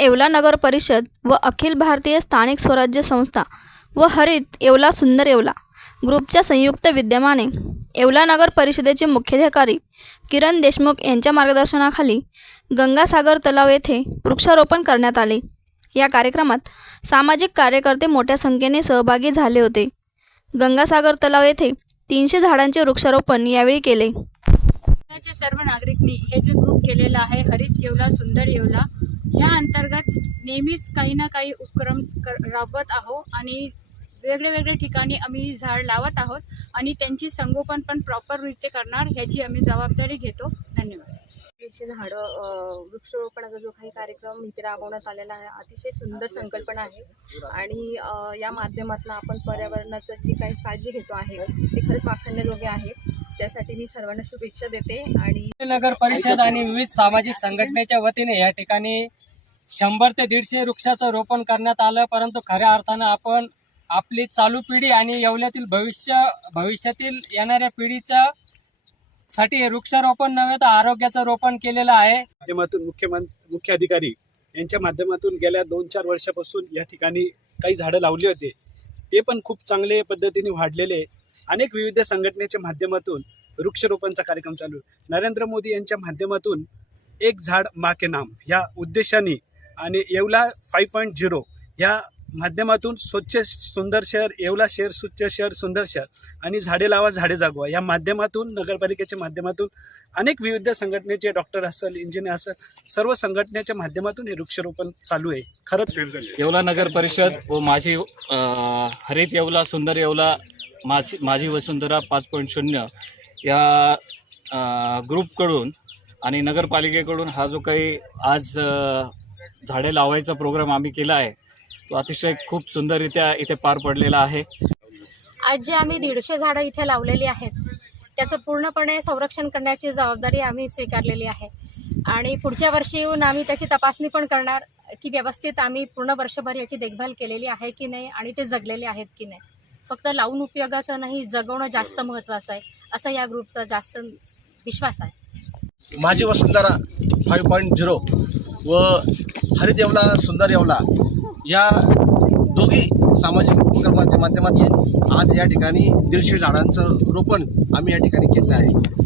येवला नगर परिषद व अखिल भारतीय स्थानिक स्वराज्य संस्था व हरित येवला सुंदर येवला ग्रुपच्या संयुक्त विद्यमाने येवला नगर परिषदेचे मुख्याधिकारी किरण देशमुख यांच्या मार्गदर्शनाखाली गंगासागर तलाव येथे वृक्षारोपण करण्यात आले. या कार्यक्रमात सामाजिक कार्यकर्ते मोठ्या संख्येने सहभागी झाले होते. गंगासागर तलाव येथे तीनशे झाडांचे वृक्षारोपण यावेळी केले. सर्व नागरिकांनी हे जे ग्रुप केलेलं आहे हरित येवला सुंदर येवला ह्या अंतर्गत नेहमीच काही ना काही उपक्रम कर राबवत आहो आणि वेगळे वेगळे ठिकाणी आम्ही झाड लावत आहोत आणि त्यांची संगोपन पण प्रॉपररित्या करणार ह्याची आम्ही जबाबदारी घेतो. धन्यवाद. झाडं वृक्षरोपणाचा जो काही कार्यक्रम इथे राबवण्यात आलेला आहे अतिशय सुंदर संकल्पना आहे. आणि या माध्यमातून आपण पर्यावरणाचं जी काही काळजी घेतो आहे ते खरंच वाखण्याजोगे आहे. त्यासाठी मी सर्वांना शुभेच्छा देते आणि नगर परिषद आणि विविध सामाजिक संघटनेच्या वतीने या ठिकाणी शंभर ते दीडशे वृक्षाचं रोपण करण्यात आलं परंतु खऱ्या अर्थानं आपण आपली चालू पिढी आणि येवल्यातील भविष्य भविष्यातील येणाऱ्या पिढीच्या साठी वृक्षारोपण नव्हे तर आरोग्याचं रोपण केलेलं आहे. माध्यमातून मुख्यमंत्री मुख्य अधिकारी यांच्या माध्यमातून गेल्या दोन चार वर्षापासून या ठिकाणी काही झाडं लावली होते. ते पण खूप चांगले पद्धतीने वाढलेले अनेक विविध संघटनेच्या माध्यमातून वृक्षरोपणचा कार्यक्रम चालू आहे. नरेंद्र मोदी यांच्या माध्यमातून एक झाड माके नाम ह्या उद्देशाने आणि येवला फाईव्ह पॉईंट झिरो ह्या माध्यमातून स्वच्छ सुंदर शहर येवला शहर स्वच्छ शहर सुंदर शहर आणि झाडे लावा झाडे जागवा या माध्यमातून नगरपालिकेच्या माध्यमातून अनेक विविध संघटनेचे डॉक्टर असेल इंजिनियर असेल सर्व संघटनेच्या माध्यमातून हे वृक्षारोपण चालू आहे. खरंच फेल झाले. येवला नगर परिषद व माझी हरित येवला सुंदर येवला माझी माझी वसुंधरा पाच पॉईंट शून्य या ग्रुपकडून आणि नगरपालिकेकडून हा जो काही आज झाडे लावायचा प्रोग्राम आम्ही केला आहे तो अतिशय खूप सुंदररित्या इथे पार पडलेला आहे. आज जे आम्ही दीडशे झाडं इथे लावलेली आहेत. त्याचं पूर्णपणे संरक्षण करण्याची जबाबदारी आम्ही स्वीकारलेली आहे. आणि पुढच्या वर्षी येऊन आम्ही त्याची तपासणी पण करणार की व्यवस्थित आम्ही पूर्ण वर्षभर याची देखभाल केलेली आहे की नाही आणि ते जगलेले आहेत की नाही. फक्त लावून उपयोगाचं नाही जगवणं जास्त महत्त्वाचं आहे असं या ग्रुपचा जास्त विश्वास आहे. माझी वसुंधरा फाईव्ह पॉईंट झिरो व हरित येवला सुंदर येवला या दोघी सामाजिक उपक्रमाच्या माध्यमातून आज या ठिकाणी दीडशे झाडांचं रोपण आम्ही या ठिकाणी केलं आहे.